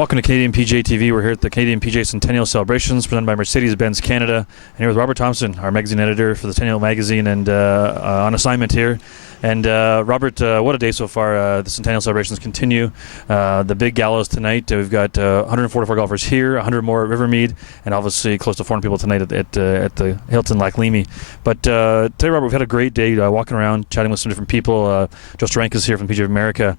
Welcome to Canadian PGA TV. We're here at the Canadian PGA Centennial celebrations presented by Mercedes-Benz Canada. And here with Robert Thompson, our magazine editor for the Centennial magazine, and on assignment here. And Robert, what a day so far. The Centennial celebrations continue. The big galas tonight. We've got 144 golfers here, 100 more at Rivermead, and obviously close to 400 people tonight at the Hilton Lac Leamy. But today, Robert, we've had a great day walking around, chatting with some different people. Joe Steranka is here from the PGA of America.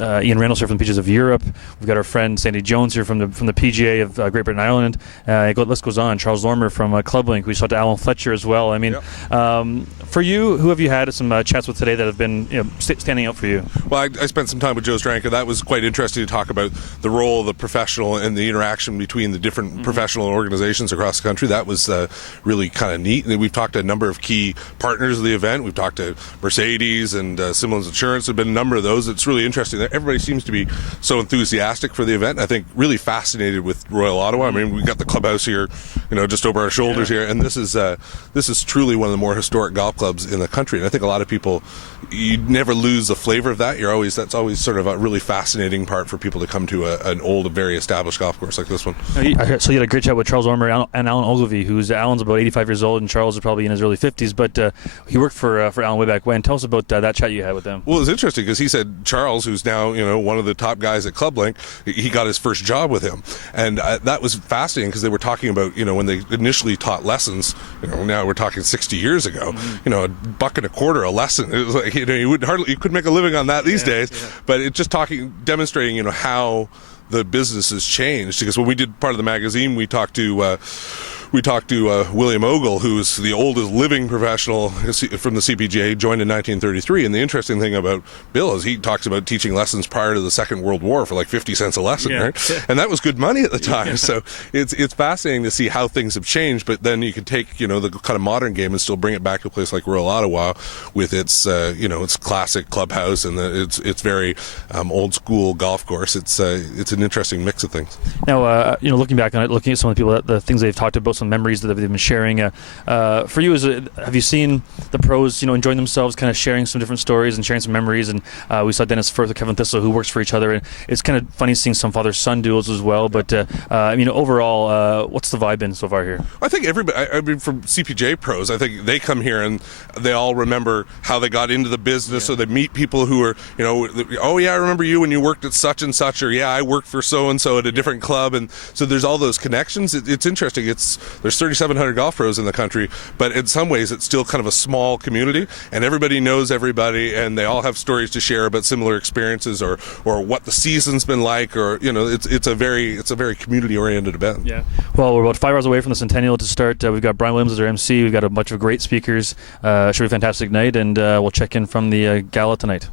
Ian Reynolds here from the PGAs of Europe. We've got our friend Sandy Jones here from the PGA of Great Britain and Ireland. The list goes on. Charles Lormer from ClubLink. We saw Alan Fletcher as well. I mean, for you, who have you had some chats with today that have been standing out for you? Well, I spent some time with Joe Steranka. That was quite interesting to talk about the role of the professional and the interaction between the different professional organizations across the country. That was really kind of neat. And we've talked to a number of key partners of the event. We've talked to Mercedes and Simmons Insurance. There have been a number of those. It's really interesting that everybody seems to be so enthusiastic for the event. I think really fascinated with Royal Ottawa. I mean, we've got the clubhouse here, just over our shoulders here, and this is truly one of the more historic golf clubs in the country. And I think a lot of people, you never lose the flavor of that. That's always sort of a really fascinating part for people to come to an old, very established golf course like this one. So you had a great chat with Charles Lormer and Alan Ogilvie, Alan's about 85 years old and Charles is probably in his early 50s, but he worked for Alan way back when. Tell us about that chat you had with them. Well, it's interesting because he said Charles, who's now one of the top guys at ClubLink, he got his first job with him, and that was fascinating because they were talking about when they initially taught lessons. Now we're talking 60 years ago. $1.25 a lesson. It was like you couldn't make a living on that these days. Yeah. But it's just demonstrating how the business has changed. Because when we did part of the magazine, we talked to William Ogle, who's the oldest living professional from the CPGA, joined in 1933. And the interesting thing about Bill is he talks about teaching lessons prior to the Second World War for like 50 cents a lesson, right? And that was good money at the time. Yeah. So it's fascinating to see how things have changed. But then you can take the kind of modern game and still bring it back to a place like Royal Ottawa with its its classic clubhouse and its very old school golf course. It's an interesting mix of things. Now looking back on it, looking at some of the people, the things they've talked about, some memories that they've been sharing. For you, have you seen the pros, enjoying themselves, kind of sharing some different stories and sharing some memories? And we saw Dennis Firth and Kevin Thistle, who works for each other, and it's kind of funny seeing some father-son duels as well. But overall, what's the vibe been so far here? I think everybody, from CPJ pros, I think they come here and they all remember how they got into the business. Yeah. So they meet people who are, oh yeah, I remember you when you worked at such and such, or yeah, I worked for so and so at a different club, and so there's all those connections. It's interesting. There's 3,700 golf pros in the country, but in some ways it's still kind of a small community, and everybody knows everybody, and they all have stories to share about similar experiences or what the season's been like, or it's a very community-oriented event. Yeah. Well, we're about 5 hours away from the Centennial to start. We've got Brian Williams as our MC. We've got a bunch of great speakers. Should be a fantastic night, and we'll check in from the gala tonight.